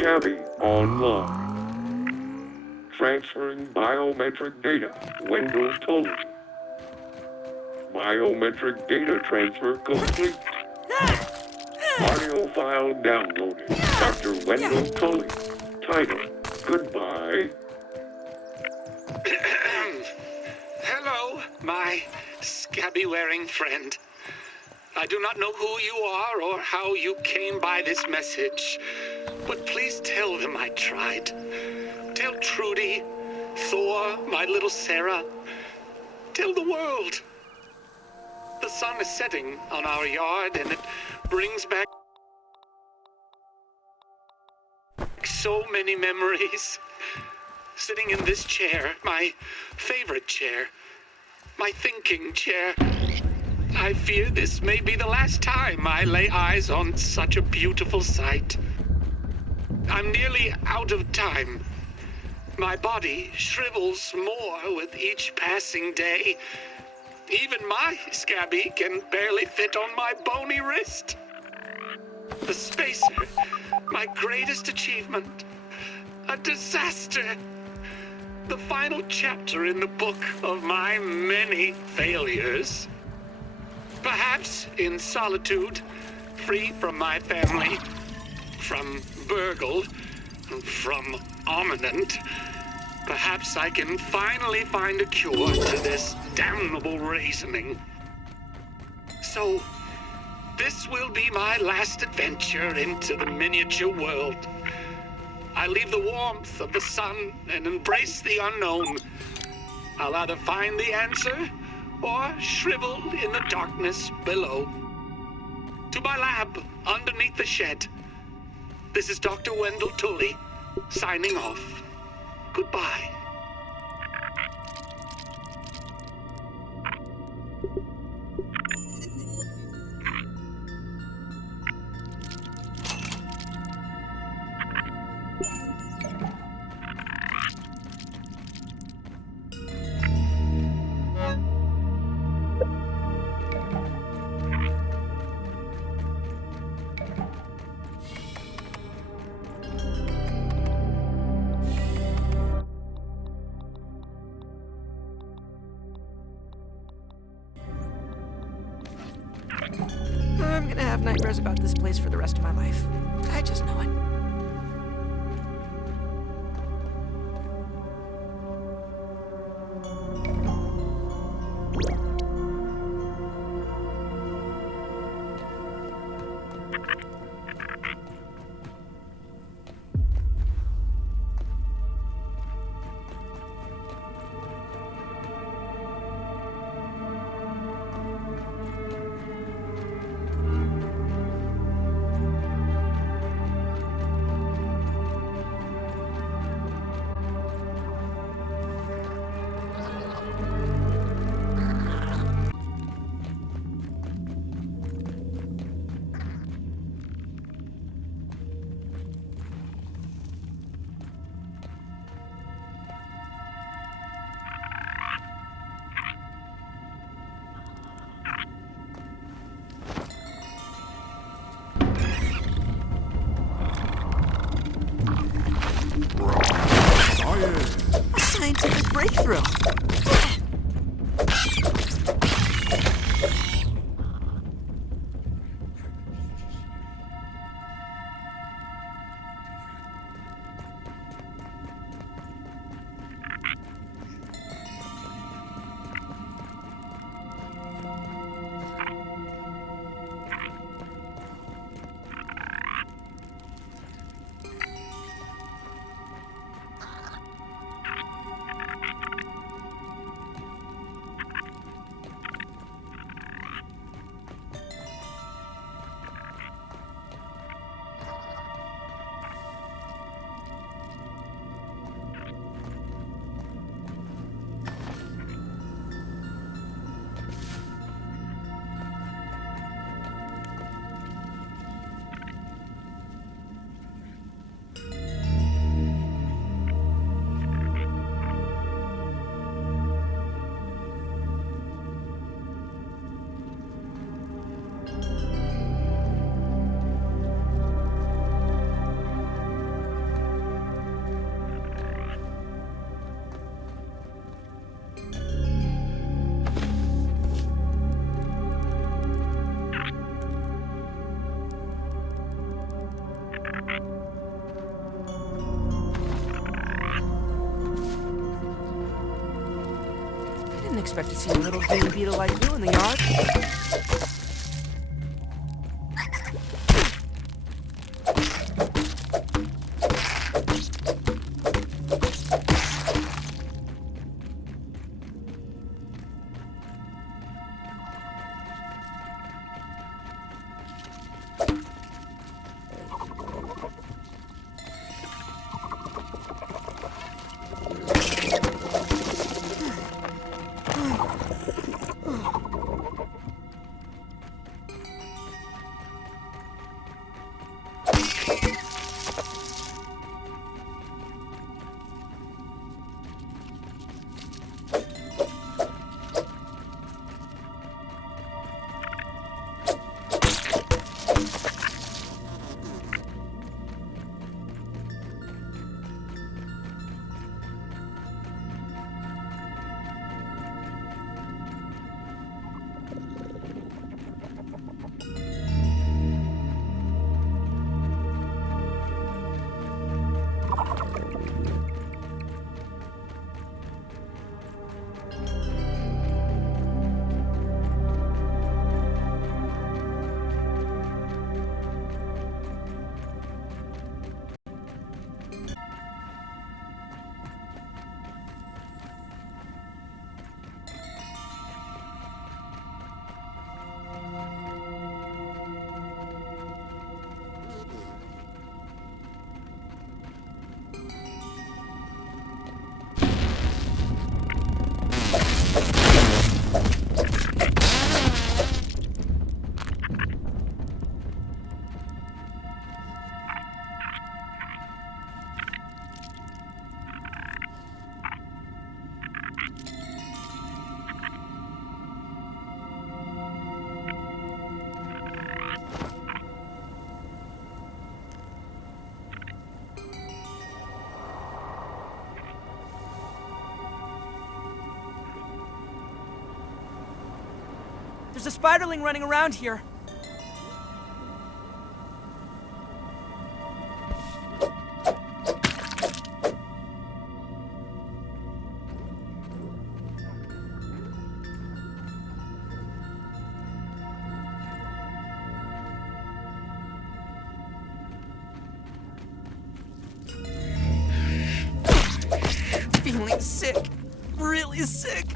Scabby online. Transferring biometric data. Wendell Tully. Biometric data transfer complete. Audio file downloaded. Dr. Wendell Tully. Title. Goodbye. Hello, my scabby-wearing friend. I do not know who you are or how you came by this message, but please tell them I tried. Tell Trudy, Thor, my little Sarah. Tell the world. The sun is setting on our yard, and it brings back so many memories. Sitting in this chair, my favorite chair, my thinking chair. I fear this may be the last time I lay eyes on such a beautiful sight. I'm nearly out of time. My body shrivels more with each passing day. Even my scabby can barely fit on my bony wrist. The spacer, my greatest achievement, a disaster. The final chapter in the book of my many failures. Perhaps in solitude, free from my family, from Burgle, from Ominent, perhaps I can finally find a cure to this damnable reasoning. So, this will be my last adventure into the miniature world. I leave the warmth of the sun and embrace the unknown. I'll either find the answer or shrivel in the darkness below. To my lab underneath the shed. This is Dr. Wendell Tully, signing off. Goodbye. I'm gonna have nightmares about this place for the rest of my life. I just know it. A scientific breakthrough. expect to see a little green beetle like you in the yard. There's a spiderling running around here. Feeling sick. Really sick.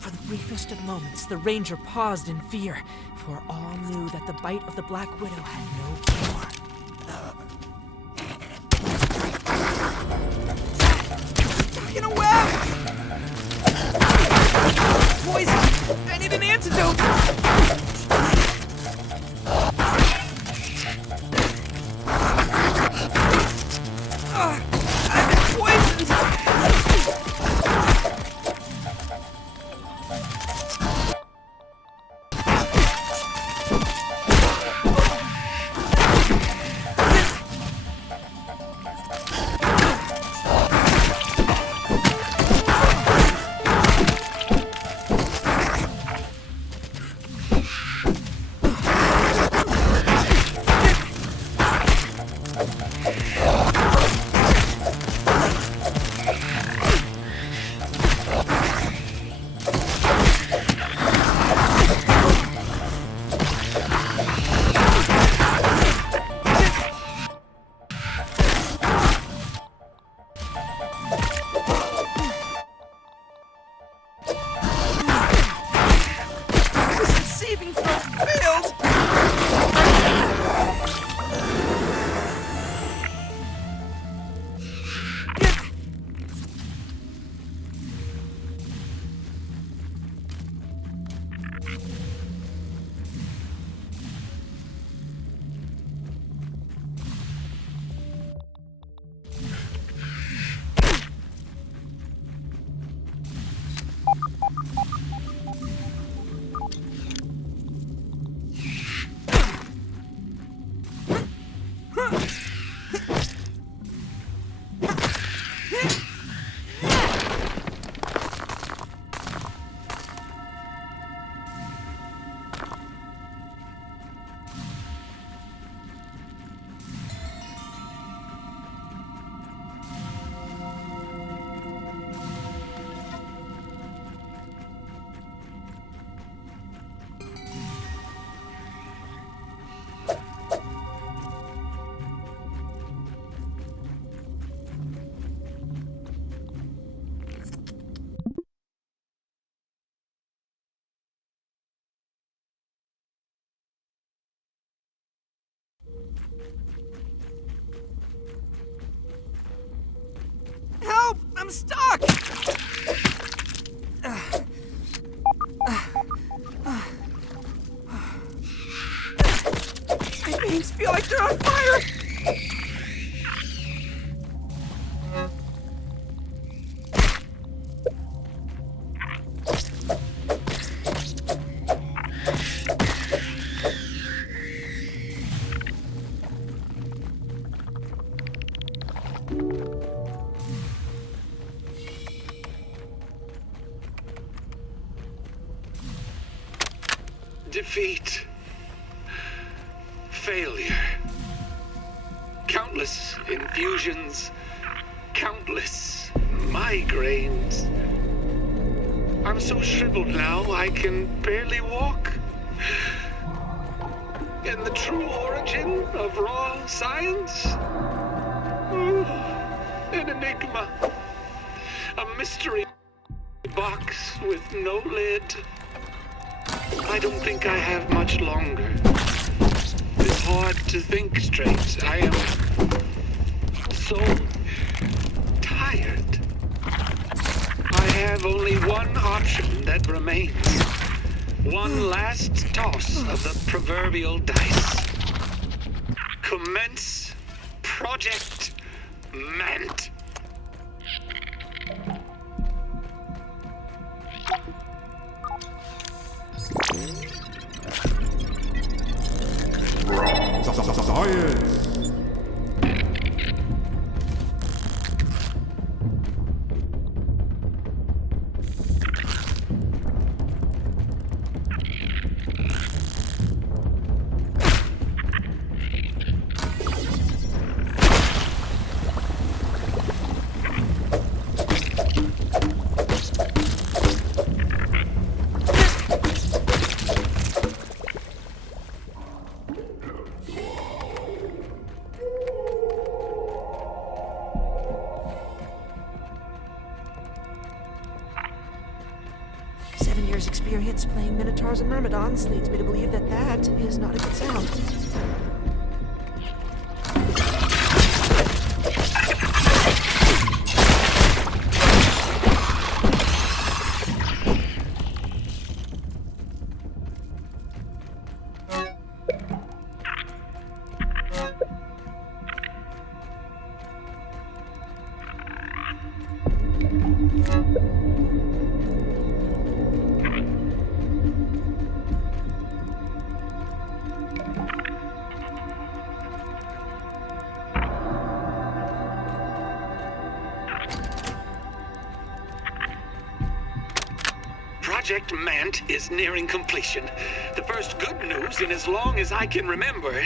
For the briefest of moments, the ranger paused in fear, for all knew that the bite of the Black Widow had no cure. In a web! Poison! I need an antidote! I've been poisoned! stuck! My veins feel like they're on fire! Defeat. Failure. Countless infusions. Countless migraines. I'm so shriveled now I can barely walk. And the true origin of raw science? An enigma. A mystery box with no lid. I don't think I have much longer. It's hard to think straight. I am so tired. I have only one option that remains. One last toss of the proverbial dice. Commence Project Mant. Science! Experience playing Minotaurs and Myrmidons leads me to believe that that is not a good sound. Project Mant is nearing completion. The first good news in as long as I can remember.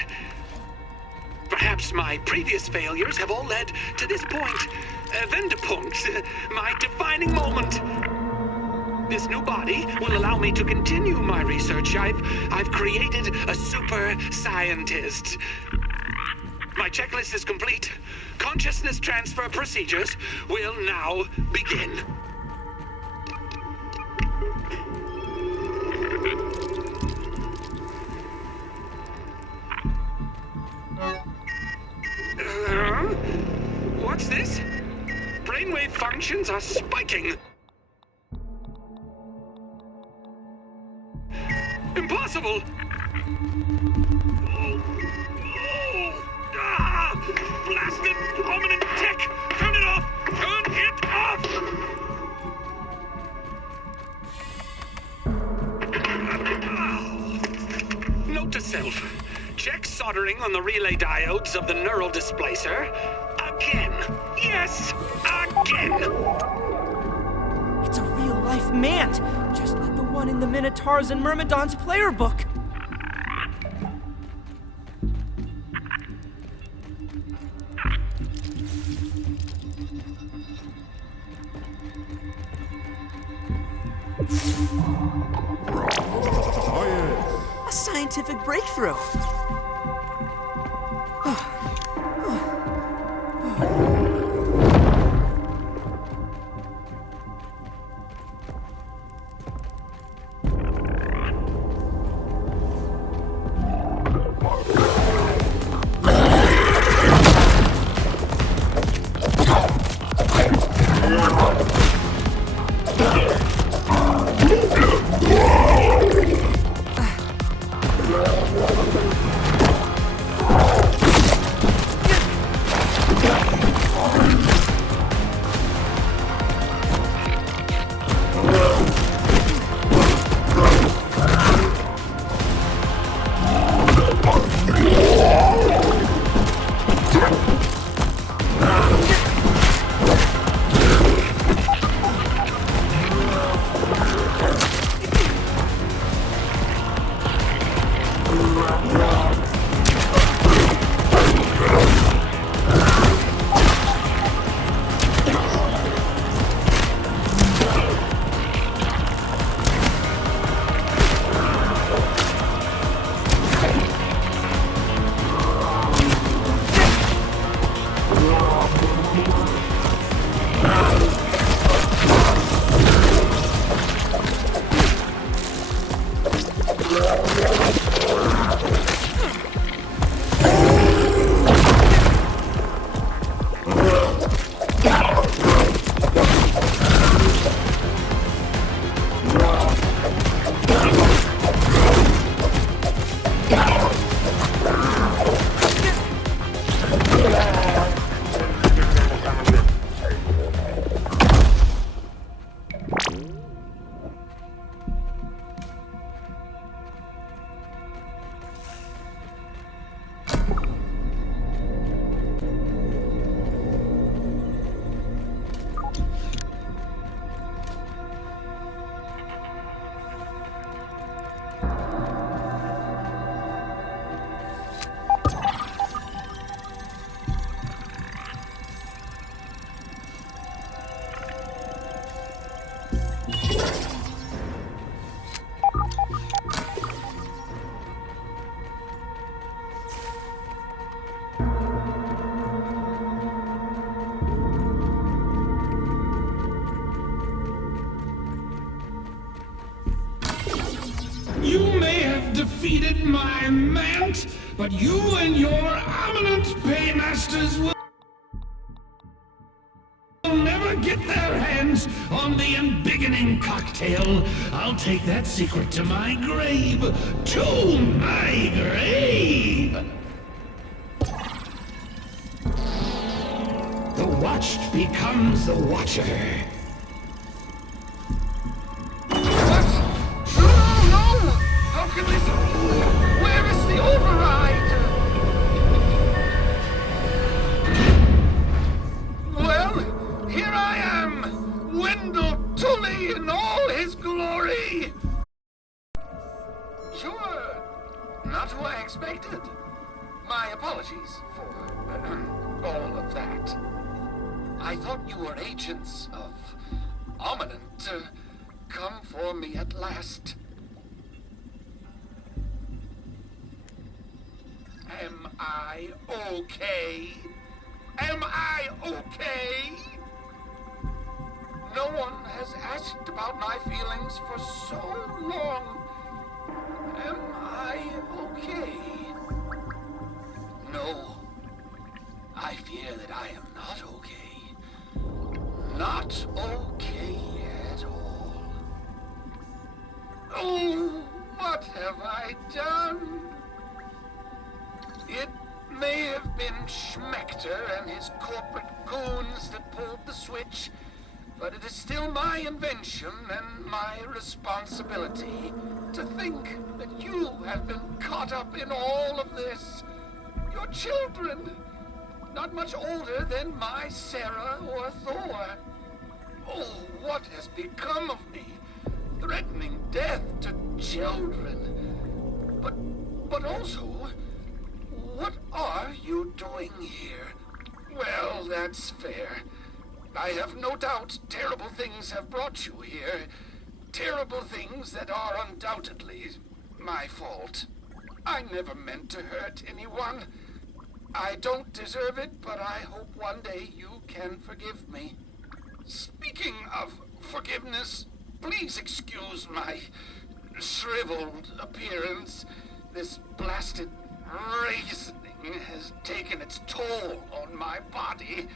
Perhaps my previous failures have all led to this point. Vendepunkt, my defining moment. This new body will allow me to continue my research. I've created a super scientist. My checklist is complete. Consciousness transfer procedures will now begin. What's this? Brainwave functions are spiking. Impossible! Blasted prominent tech! Turn it off! Turn it off! Note to self. Check soldering on the relay diodes of the neural displacer. Again. Yes, again. It's a real-life Mant, just like the one in the Minotaurs and Myrmidons player book. A scientific breakthrough. You may have defeated my Mant, but you and your eminent paymasters will never get their hands on the embiggening cocktail. I'll take that secret to my grave. To my grave! The watched becomes the watcher. Where is the override? Well, here I am, Wendell Tully in all his glory. Sure, not who I expected. My apologies for all of that. I thought you were agents of Ominent to come for me at last. Am I okay? Am I okay? No one has asked about my feelings for so long. Am I okay? No. I fear that I am not okay. Not okay at all. Oh, what have I done? It may have been Schmechter and his corporate goons that pulled the switch, but it is still my invention and my responsibility to think that you have been caught up in all of this. Your children, not much older than my Sarah or Thor. Oh, what has become of me? Threatening death to children. But also, what are you doing here? Well, that's fair. I have no doubt terrible things have brought you here. Terrible things that are undoubtedly my fault. I never meant to hurt anyone. I don't deserve it, but I hope one day you can forgive me. Speaking of forgiveness, please excuse my shriveled appearance. This blasted reasoning has taken its toll on my body.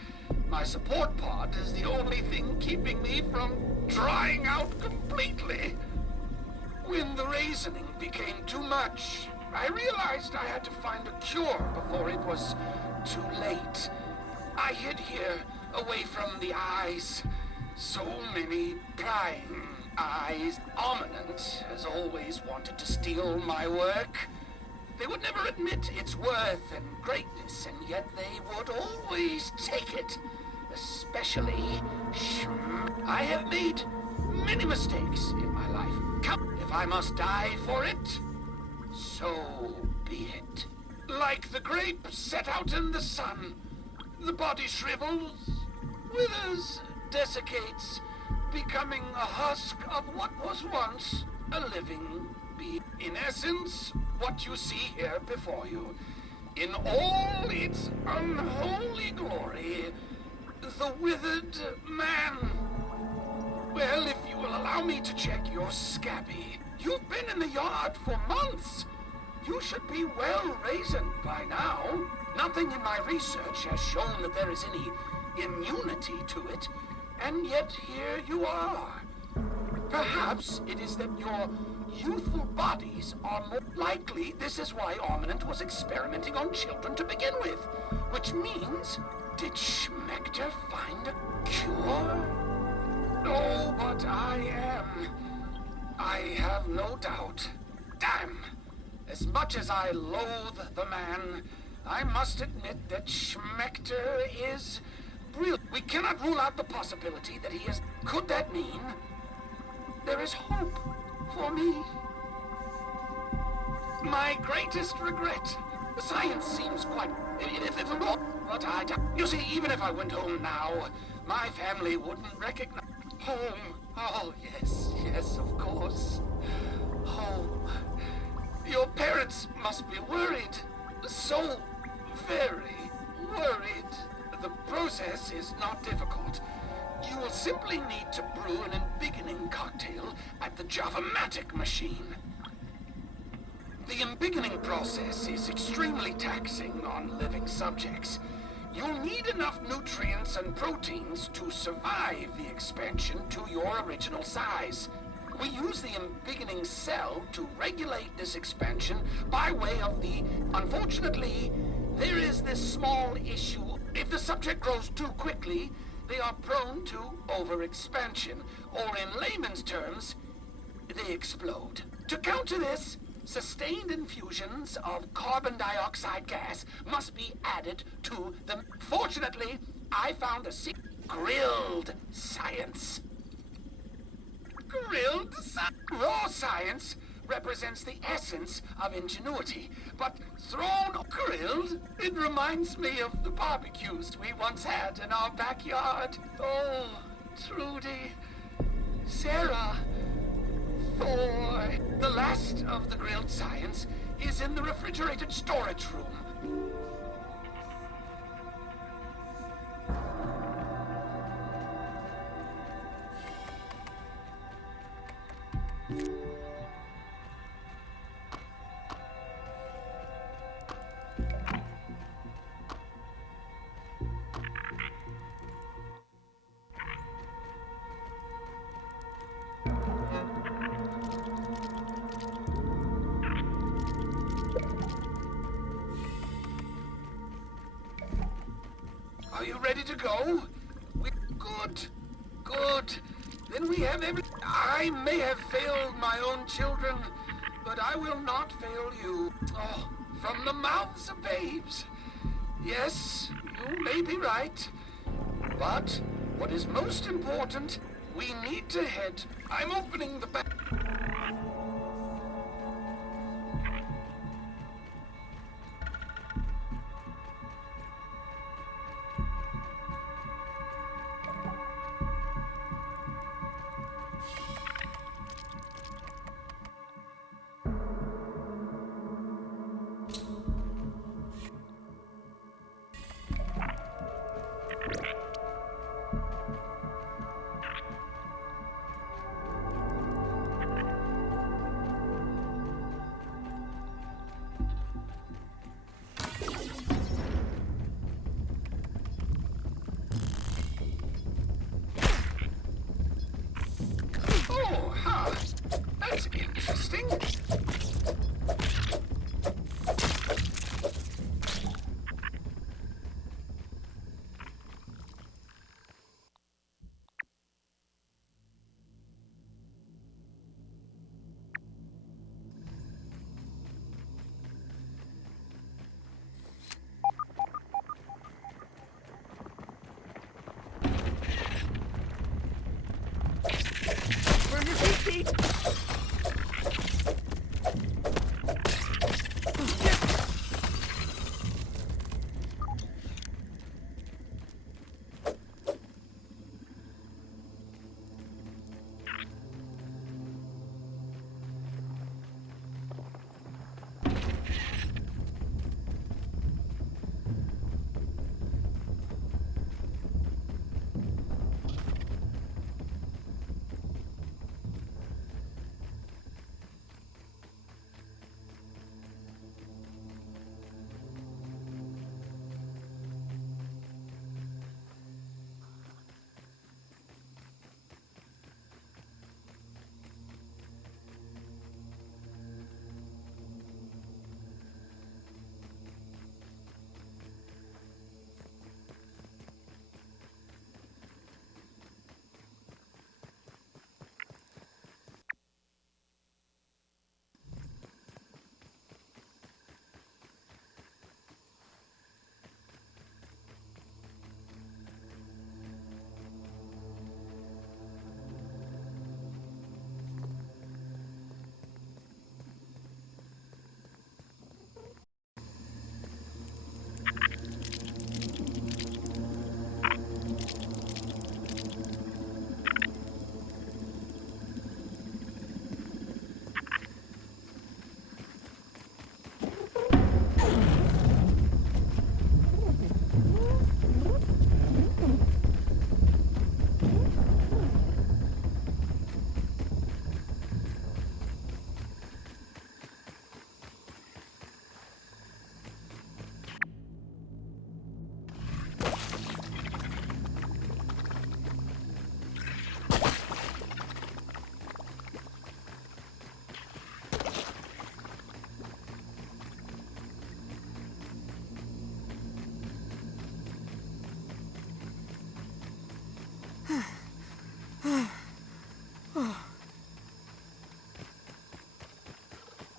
My support pod is the only thing keeping me from drying out completely. When the reasoning became too much, I realized I had to find a cure before it was too late. I hid here, away from the eyes. So many prying eyes. Ominent has always wanted to steal my work. They would never admit its worth and greatness, and yet they would always take it. Especially I have made many mistakes in my life. If I must die for it, so be it. Like the grape set out in the sun, the body shrivels, withers, desiccates, becoming a husk of what was once a living being. In essence, what you see here before you, in all its unholy glory, the withered man. Well, if you will allow me to check your scabby, you've been in the yard for months. You should be well reasoned by now. Nothing in my research has shown that there is any immunity to it, and yet here you are. Perhaps it is that your youthful bodies are more likely. This is why Armament was experimenting on children to begin with. Which means, did Schmechter find a cure? No, but I have no doubt. Damn! As much as I loathe the man, I must admit that Schmechter is brilliant. We cannot rule out the possibility that he is... Could that mean there is hope for me? My greatest regret. The science seems quite... But I... You see, even if I went home now, my family wouldn't recognize... Home. Oh, yes, of course. Home. Your parents must be worried. So very worried. The process is not difficult. You will simply need to brew an embiggening cocktail at the Java-matic machine. The embiggening process is extremely taxing on living subjects. You'll need enough nutrients and proteins to survive the expansion to your original size. We use the embiggening cell to regulate this expansion by way of the... Unfortunately, there is this small issue. If the subject grows too quickly, they are prone to overexpansion, or in layman's terms, they explode. To counter this, sustained infusions of carbon dioxide gas must be added to them. Fortunately, I found a grilled science. Grilled science? Raw science represents the essence of ingenuity, but thrown grilled, it reminds me of the barbecues we once had in our backyard. Oh, Trudy, Sarah, Thor. The last of the grilled science is in the refrigerated storage room. Are you ready to go? Good. Then we have every... I may have failed my own children, but I will not fail you. Oh, from the mouths of babes. Yes, you may be right. But what is most important, we need to head... I'm opening the back... That's interesting. Burn your feet, Pete!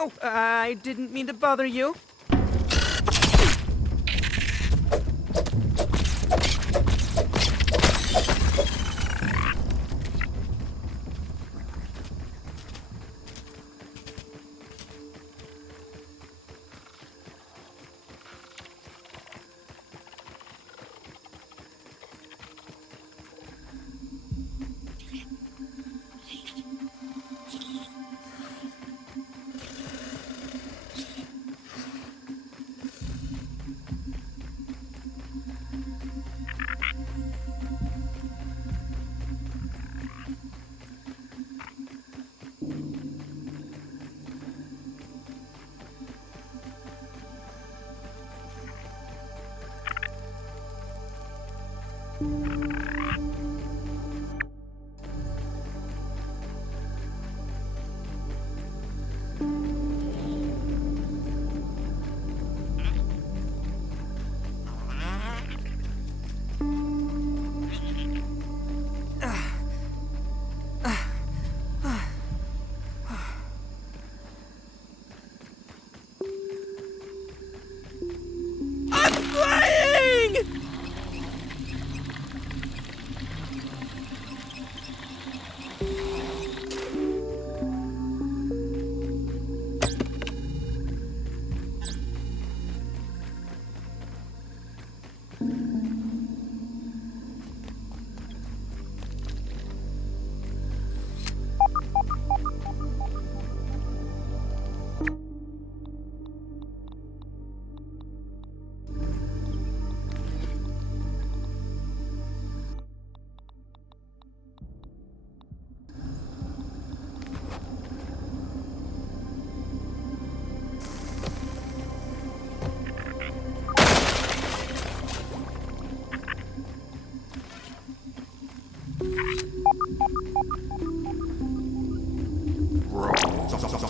Oh, I didn't mean to bother you.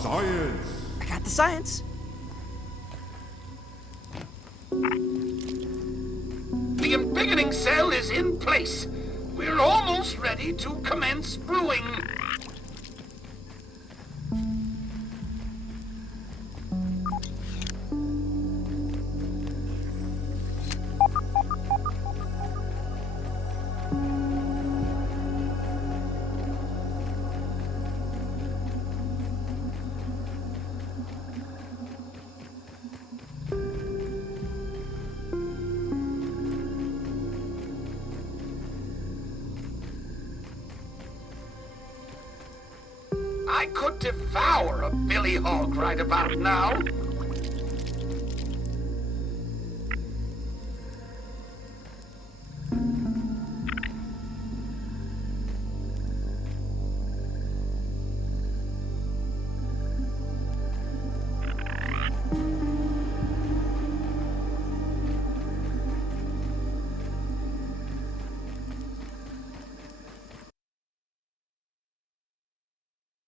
Science. I got the science. The embiggening cell is in place. We're almost ready to commence brewing. I could devour a billy hog right about now.